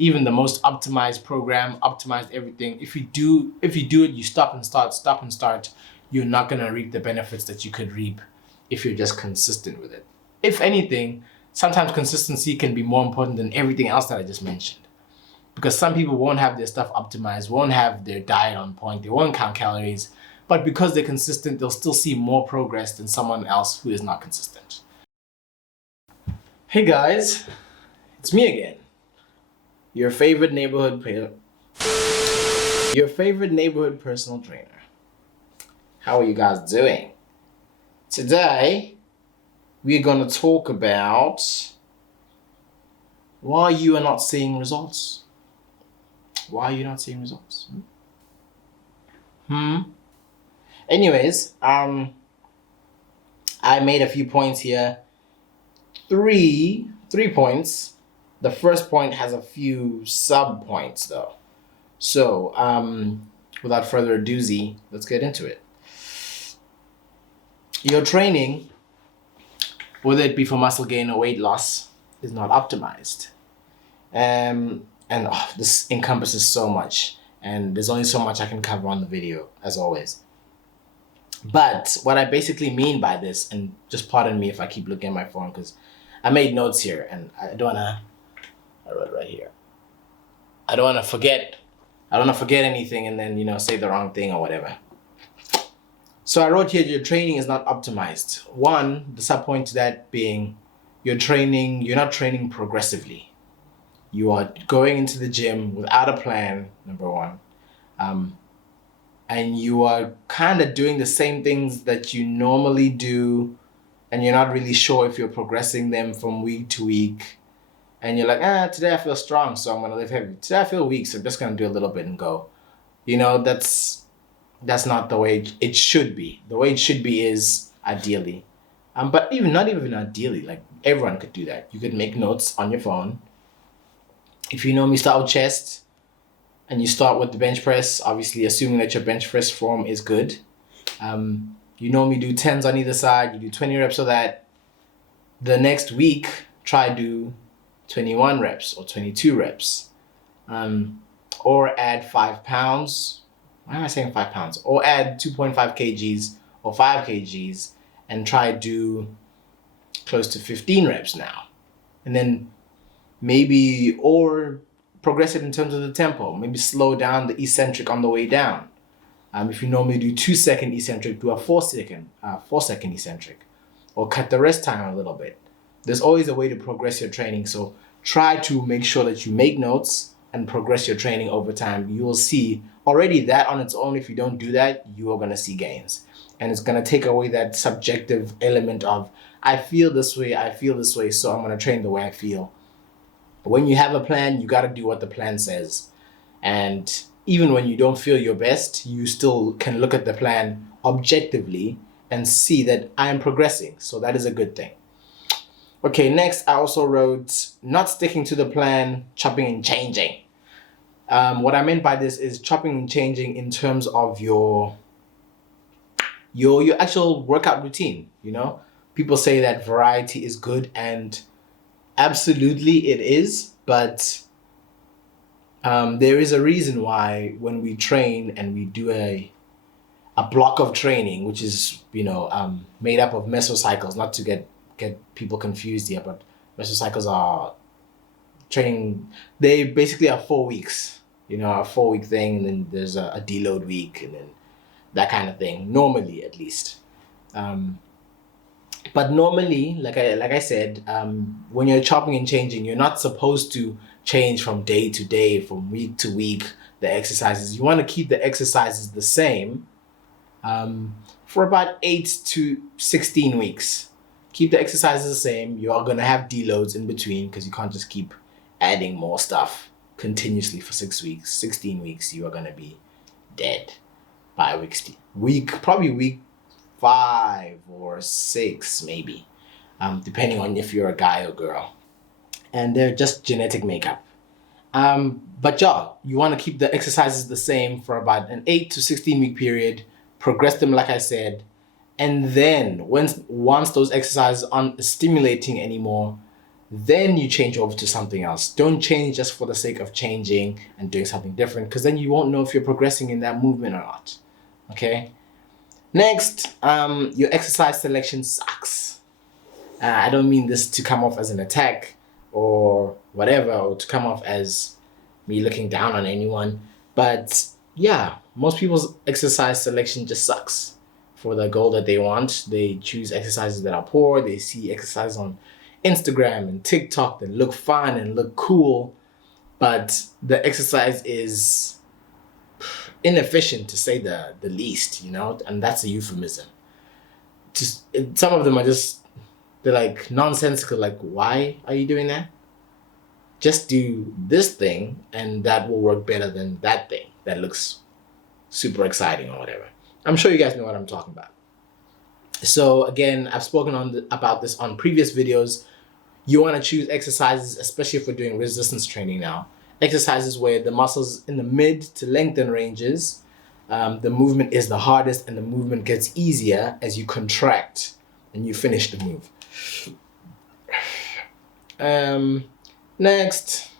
even the most optimized program, optimized everything, if you do it, you stop and start, you're not gonna reap the benefits that you could reap if you're just consistent with it. If anything, sometimes consistency can be more important than everything else that I just mentioned. Because some people won't have their stuff optimized, won't have their diet on point, they won't count calories, but because they're consistent, they'll still see more progress than someone else who is not consistent. Hey guys, it's me again. Your favorite neighborhood personal trainer. How are you guys doing? Today, we're gonna talk about why you are not seeing results. Why are you not seeing results? Anyways, I made a few points here. Three points. The first point has a few sub points though. So, without further ado, let's get into it. Your training, whether it be for muscle gain or weight loss, is not optimized. This encompasses so much, and there's only so much I can cover on the video, as always. But what I basically mean by this, and just pardon me if I keep looking at my phone because I made notes here, and I wrote right here. I don't want to forget anything and then, say the wrong thing or whatever. So I wrote here, your training is not optimized. One, the sub point to that being, you're not training progressively. You are going into the gym without a plan, number one. And you are kind of doing the same things that you normally do, and you're not really sure if you're progressing them from week to week. And you're like, today I feel strong, so I'm gonna lift heavy. Today I feel weak, so I'm just gonna do a little bit and go. That's not the way it should be. The way it should be is ideally. But not even ideally, like everyone could do that. You could make notes on your phone. If you normally start with chest and you start with the bench press, obviously assuming that your bench press form is good. You normally do 10s on either side, you do 20 reps of that. The next week, try do 21 reps or 22 reps. Or add 5 pounds. Why am I saying 5 pounds? Or add 2.5 kgs or 5 kgs and try do close to 15 reps now. And then or progress it in terms of the tempo. Maybe slow down the eccentric on the way down. If you normally do 2-second eccentric, do a 4-second eccentric. Or cut the rest time a little bit. There's always a way to progress your training. So try to make sure that you make notes and progress your training over time. You will see already that on its own, if you don't do that, you are going to see gains. And it's going to take away that subjective element of, I feel this way, so I'm going to train the way I feel. When you have a plan, you got to do what the plan says. And even when you don't feel your best, you still can look at the plan objectively and see that I am progressing. So that is a good thing. Okay, next I also wrote, not sticking to the plan, chopping and changing. What I meant by this is chopping and changing in terms of your actual workout routine. People say that variety is good, and absolutely it is, but there is a reason why when we train and we do a block of training, which is made up of mesocycles, not to get people confused here, but mesocycles are training, they basically are 4 weeks, a 4-week thing, and then there's a deload week, and then that kind of thing, normally at least. But normally, like I said, when you're chopping and changing, you're not supposed to change from day to day, from week to week, the exercises. You want to keep the exercises the same for about 8 to 16 weeks. Keep the exercises the same. You are going to have deloads in between because you can't just keep adding more stuff continuously for 6 weeks. 16 weeks, you are going to be dead by probably week 5 or 6 maybe, depending on if you're a guy or girl. And they're just genetic makeup. But you want to keep the exercises the same for about an 8 to 16 week period, progress them like I said, and then once those exercises aren't stimulating anymore, then you change over to something else. Don't change just for the sake of changing and doing something different, because then you won't know if you're progressing in that movement or not. Okay. Next, your exercise selection sucks. I don't mean this to come off as an attack or whatever, or to come off as me looking down on anyone. But yeah, most people's exercise selection just sucks. For the goal that they want, they choose exercises that are poor. They see exercise on Instagram and TikTok that look fun and look cool, but the exercise is inefficient, to say the least, and that's a euphemism. Some of them are just, they're like nonsensical. Like, why are you doing that? Just do this thing and that will work better than that thing that looks super exciting or whatever. I'm sure you guys know what I'm talking about. So again, I've spoken about this on previous videos. You want to choose exercises, especially if we're doing resistance training now. Exercises where the muscles in the mid to lengthen ranges, the movement is the hardest and the movement gets easier as you contract and you finish the move. Next,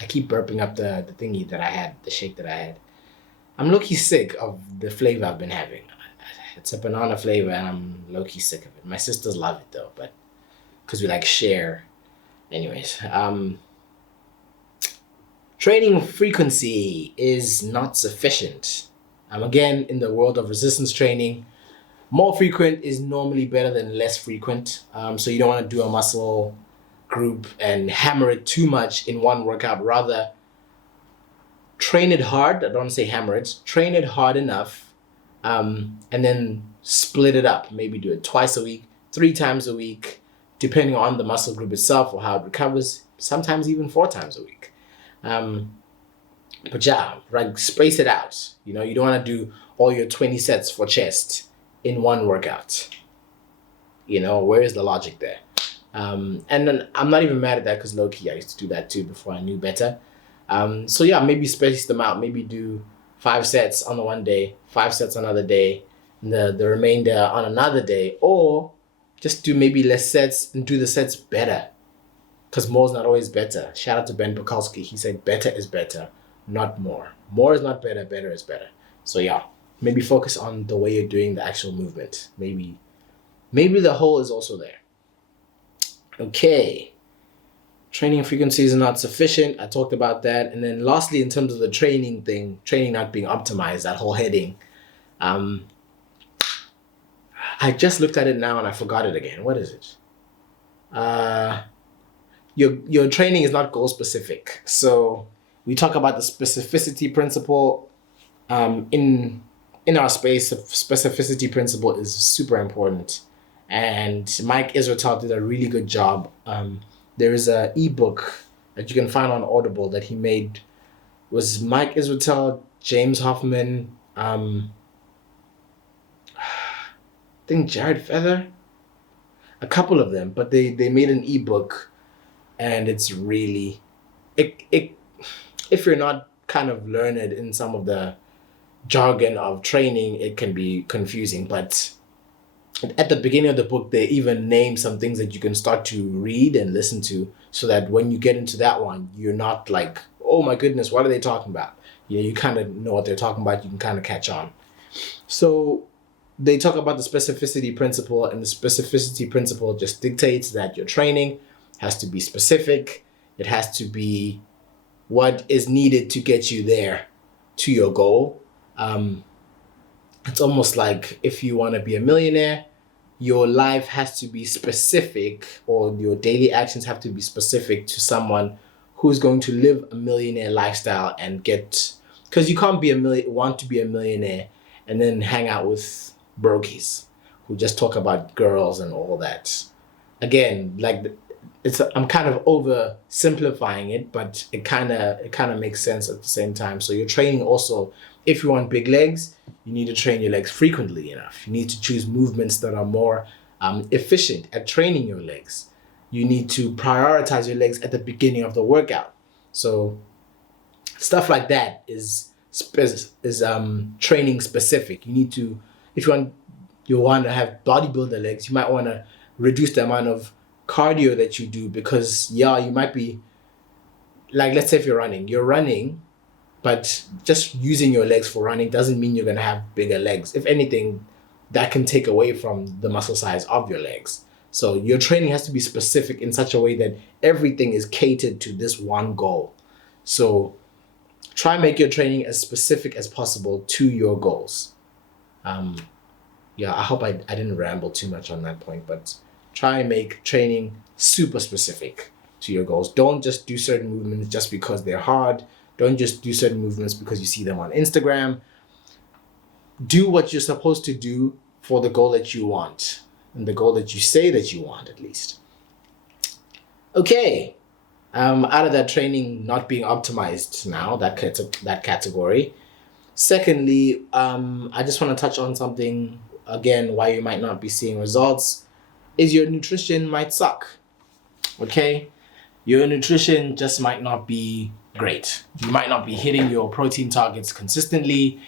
I keep burping up the thingy that I had, the shake that I had. I'm low-key sick of the flavor I've been having. It's a banana flavor and I'm low-key sick of it. My sisters love it though, but because we like share. Anyways, training frequency is not sufficient. Again, in the world of resistance training, more frequent is normally better than less frequent. So you don't want to do a muscle group and hammer it too much in one workout. Rather, train it hard. I don't want to say hammer it. Train it hard enough, and then split it up. Maybe do it twice a week, 3 times a week, depending on the muscle group itself or how it recovers. Sometimes even 4 times a week. But yeah, like space it out. You don't want to do all your 20 sets for chest in one workout. Where is the logic there? And then I'm not even mad at that, because low-key I used to do that too before I knew better. So yeah, maybe space them out. Maybe do 5 sets on the one day, 5 sets another day, and the remainder on another day, or just do maybe less sets and do the sets better, because more is not always better. Shout out to Ben Bukowski. He said better is better, not more. More is not better, better is better. So yeah, maybe focus on the way you're doing the actual movement. Maybe the whole is also there. Okay. Training frequency is not sufficient. I talked about that. And then lastly, in terms of the training thing, training not being optimized, that whole heading. I just looked at it now and I forgot it again. What is it? Your training is not goal specific. So we talk about the specificity principle. In our space, the specificity principle is super important. And Mike Israetel did a really good job. There is an ebook that you can find on Audible that he made. Was Mike Israetel, James Hoffman, I think Jared Feather, a couple of them, but they made an ebook, and it's really, if you're not kind of learned in some of the jargon of training, it can be confusing, but at the beginning of the book, they even name some things that you can start to read and listen to, so that when you get into that one, you're not like, oh my goodness, what are they talking about? You kind of know what they're talking about. You can kind of catch on. So they talk about the specificity principle, and the specificity principle just dictates that your training has to be specific. It has to be what is needed to get you there to your goal. It's almost like if you want to be a millionaire, your life has to be specific, or your daily actions have to be specific to someone who's going to live a millionaire lifestyle and get, because you can't want to be a millionaire and then hang out with brokies who just talk about girls and all that. Again, like I'm kind of oversimplifying it, but it kind of makes sense at the same time. So your training also, if you want big legs, you need to train your legs frequently enough. You need to choose movements that are more efficient at training your legs. You need to prioritize your legs at the beginning of the workout. So stuff like that is training specific. You need to, if you want to have bodybuilder legs, you might want to reduce the amount of cardio that you do, because yeah, you might be like, let's say if you're running, but just using your legs for running doesn't mean you're gonna have bigger legs. If anything, that can take away from the muscle size of your legs. So your training has to be specific in such a way that everything is catered to this one goal. So try and make your training as specific as possible to your goals. Yeah, I hope I didn't ramble too much on that point, but try and make training super specific to your goals. Don't just do certain movements just because they're hard. Don't just do certain movements because you see them on Instagram. Do what you're supposed to do for the goal that you want, and the goal that you say that you want, at least. Okay. Out of that training not being optimized now, that category. Secondly, I just want to touch on something again, why you might not be seeing results is your nutrition might suck. Okay? Your nutrition just might not be great. You might not be hitting your protein targets consistently.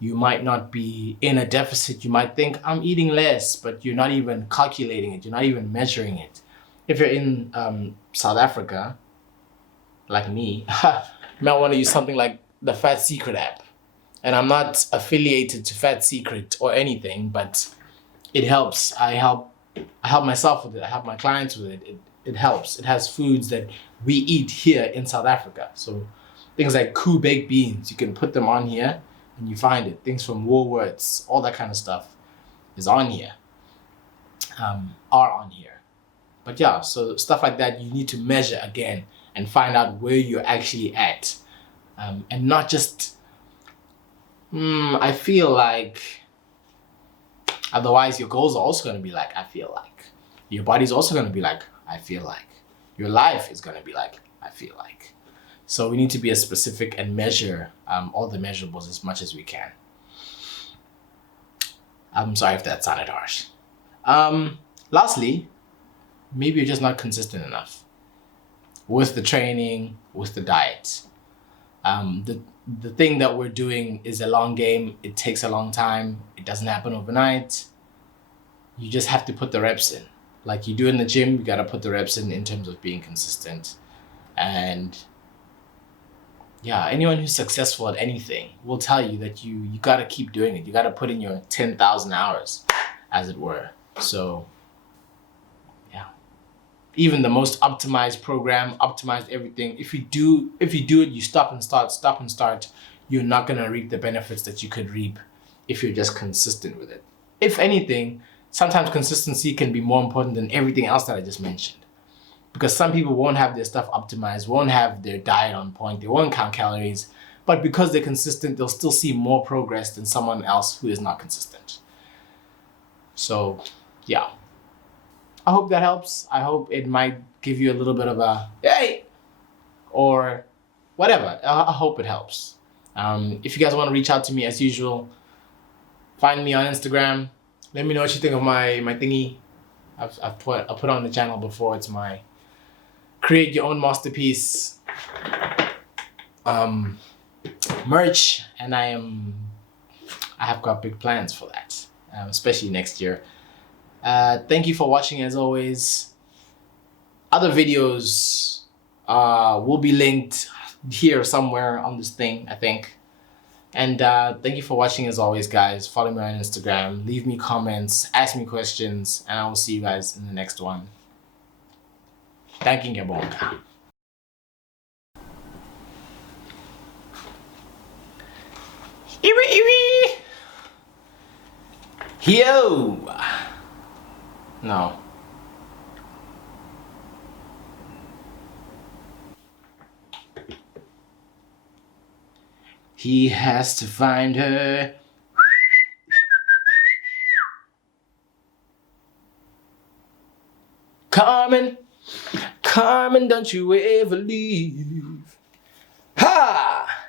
You might not be in a deficit. You might think, I'm eating less, but you're not even calculating it. You're not even measuring it. If you're in South Africa, like me, you might want to use something like the Fat Secret app. And I'm not affiliated to Fat Secret or anything, but it helps. I help myself with it. I help my clients with it. It helps. It has foods that we eat here in South Africa. So things like Koo baked beans, you can put them on here and you find it. Things from Woolworths, all that kind of stuff is on here, are on here. But yeah, so stuff like that, you need to measure again and find out where you're actually at. And not just, I feel like, otherwise your goals are also going to be like, I feel like. Your body's also going to be like, I feel like. Your life is going to be like, I feel like. So we need to be as specific and measure all the measurables as much as we can. I'm sorry if that sounded harsh. Lastly, maybe you're just not consistent enough with the training, with the diet. The thing that we're doing is a long game. It takes a long time. It doesn't happen overnight. You just have to put the reps in. Like you do in the gym, you gotta put the reps in terms of being consistent. And yeah, anyone who's successful at anything will tell you that you gotta keep doing it. You gotta put in your 10,000 hours, as it were. So yeah, even the most optimized program, optimized everything, if you do it, you stop and start, you're not gonna reap the benefits that you could reap if you're just consistent with it. If anything, sometimes consistency can be more important than everything else that I just mentioned. Because some people won't have their stuff optimized, won't have their diet on point, they won't count calories, but because they're consistent, they'll still see more progress than someone else who is not consistent. So, yeah. I hope that helps. I hope it might give you a little bit of a, hey, or whatever. I hope it helps. If you guys want to reach out to me as usual, find me on Instagram. Let me know what you think of my thingy. I've put on the channel before. It's my Create Your Own Masterpiece merch, and I have got big plans for that, especially next year. Thank you for watching as always. Other videos will be linked here somewhere on this thing, I think. And thank you for watching as always, guys. Follow me on Instagram, leave me comments, ask me questions, and I will see you guys in the next one. Thank you, Bonga. Yo! No. He has to find her. Carmen, Carmen, don't you ever leave. Ha!